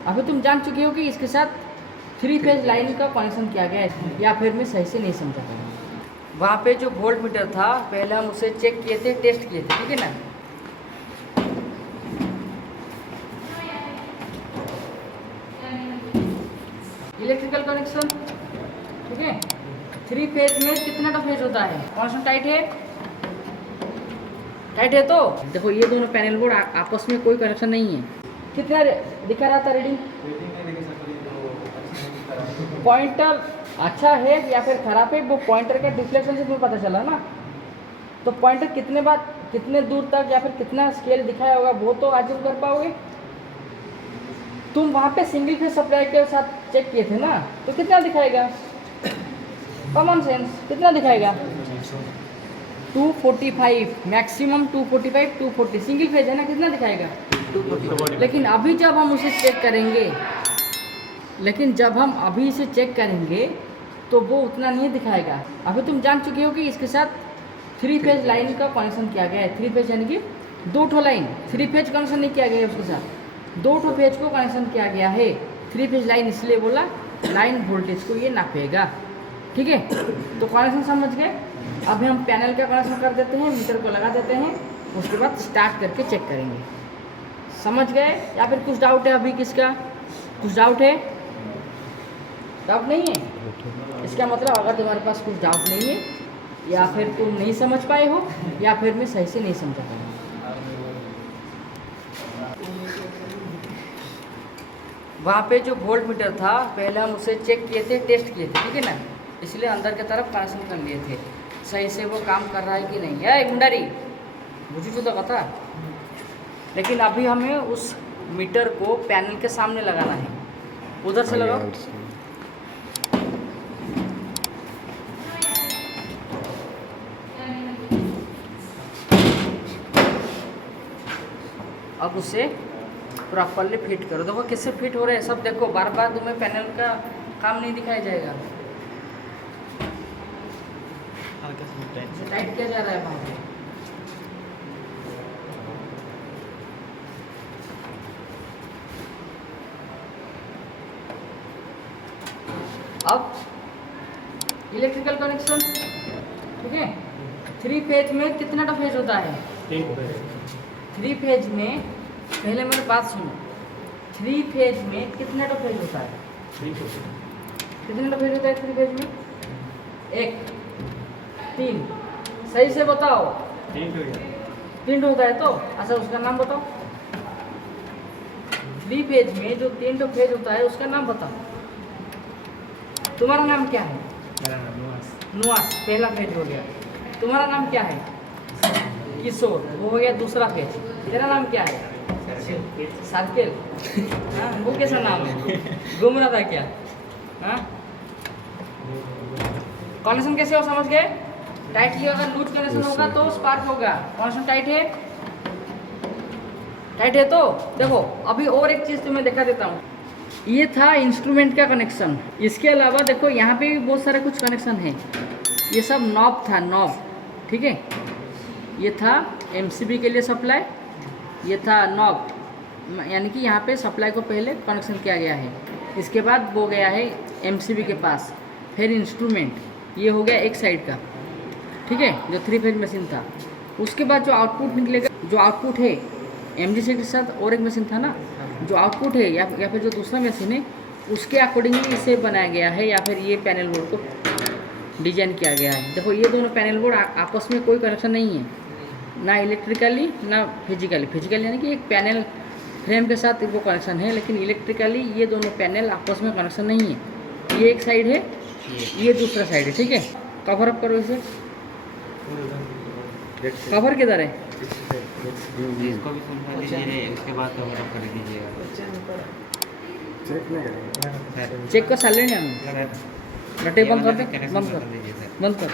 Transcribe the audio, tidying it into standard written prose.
अभी तुम जान चुके हो कि इसके साथ 3 फेज लाइन का कनेक्शन किया गया है, या फिर मैं सही से नहीं समझा। वहाँ पे जो वोल्ट मीटर था पहले हम उसे चेक किए थे, टेस्ट किए थे, ठीक है ना। इलेक्ट्रिकल कनेक्शन, ठीक है। 3 फेज में कितना का फेज होता है, कनेक्शन टाइट है, टाइट है। तो देखो ये दोनों पैनल बोर्ड आपस में कोई कनेक्शन नहीं है। कितना दिखा रहा था रीडिंग? पॉइंटर अच्छा है या फिर खराब है, वो पॉइंटर के डिफ्लेक्शन से तुम्हें पता चला ना। तो पॉइंटर कितने दूर तक या फिर कितना स्केल दिखाया होगा वो तो आज कर पाओगे। तुम वहाँ पे सिंगल फेज सप्लाई के साथ चेक किए थे ना, तो कितना दिखाएगा? कॉमन सेंस कितना दिखाएगा? 245 मैक्सिमम, 245 240 सिंगल फेज है ना, कितना दिखाएगा? 240। लेकिन अभी जब हम उसे चेक करेंगे, इसे चेक करेंगे तो वो उतना नहीं दिखाएगा। अभी तुम जान चुके हो कि इसके साथ 3 फेज लाइन का कनेक्शन किया गया है। 3 फेज यानी कि 2 ठो लाइन, 3 फेज कनेक्शन नहीं किया गया है, उसके साथ 2 ठो फेज को कनेक्शन किया गया है। 3 फेज लाइन इसलिए बोला, लाइन वोल्टेज को ये नापेगा, ठीक है। तो कनेक्शन समझ गए। अभी हम पैनल का कनेक्शन कर देते हैं, मीटर को लगा देते हैं, उसके बाद स्टार्ट करके चेक करेंगे। समझ गए या फिर कुछ डाउट है? अभी किसका कुछ डाउट है? डाउट नहीं है, इसका मतलब अगर तुम्हारे पास कुछ डाउट नहीं है, या फिर तुम नहीं समझ पाए हो, या फिर मैं सही से नहीं समझा पाया। वहाँ पे जो वोल्ट मीटर था पहले हम उसे चेक किए थे, टेस्ट किए थे, ठीक है ना। इसलिए अंदर की तरफ कनेक्शन कर लिए थे, सही से वो काम कर रहा है कि नहीं है। गुंडारी बुझी तो कथा। लेकिन अभी हमें उस मीटर को पैनल के सामने लगाना है। उधर से लगाओ। अब उसे प्रॉपरली फिट करो। देखो किससे फिट हो रहे हैं सब, देखो बार बार तुम्हें पैनल का काम नहीं दिखाया जाएगा। टाइट किया जा रहा है वहाँ पे। अब इलेक्ट्रिकल कनेक्शन, ठीक है। 3 फेज में कितना का फेज होता है? 3 फेज में, पहले मेरी बात सुनो, 3 फेज में कितना का फेज होता है? कितना का फेज होता है 3 फेज में? 1 3। सही से बताओ। 3 होता है। तो अच्छा उसका नाम बताओ। 3 फेज में जो 3 फेज होता है उसका नाम बताओ। तुम्हारा नाम क्या है? मेरा नाम नुआस, पहला फेज हो गया। तुम्हारा नाम क्या है? किशोर, वो हो गया दूसरा फेज। तेरा नाम क्या है? सार्केल। हाँ, वो कैसा नाम है? घूम रहा था क्या? हाँ, कनेक्शन कैसे हो समझ गए? टाइट ही अगर लूज कनेक्शन होगा तो स्पार्क होगा। कनेक्शन टाइट है, टाइट है। तो देखो अभी और एक चीज़ तुम्हें दिखा देता हूँ। ये था इंस्ट्रूमेंट का कनेक्शन। इसके अलावा देखो यहाँ पे भी बहुत सारे कुछ कनेक्शन हैं। ये सब नॉब था, नॉब, ठीक है। ये था एमसीबी के लिए सप्लाई, ये था नॉब, यानी कि यहाँ पे सप्लाई को पहले कनेक्शन किया गया है। इसके बाद वो गया है एमसीबी के पास, फिर इंस्ट्रूमेंट, ये हो गया एक साइड का, ठीक है, जो 3 फेज मशीन था। उसके बाद जो आउटपुट निकलेगा, जो आउटपुट है एमजीसी के साथ और एक मशीन था ना, जो आउटपुट है या फिर जो दूसरा मशीन है उसके अकॉर्डिंगली इसे बनाया गया है, या फिर ये पैनल बोर्ड को डिजाइन किया गया है। देखो ये दोनों पैनल बोर्ड आपस में कोई कनेक्शन नहीं है, ना इलेक्ट्रिकली ना फिजिकली। फिजिकली यानी कि एक पैनल फ्रेम के साथ वो कनेक्शन है, लेकिन इलेक्ट्रिकली ये दोनों पैनल आपस में कनेक्शन नहीं है। ये एक साइड है, ये दूसरा साइड है, ठीक है। कवर अप करो इसे। कवर किधर है? इसको भी सुन लीजिए, उसके बाद कवर अप कर दीजिएगा। चेक कर साइलेंट है, रटे बंद कर दे, बंद कर, बंद कर।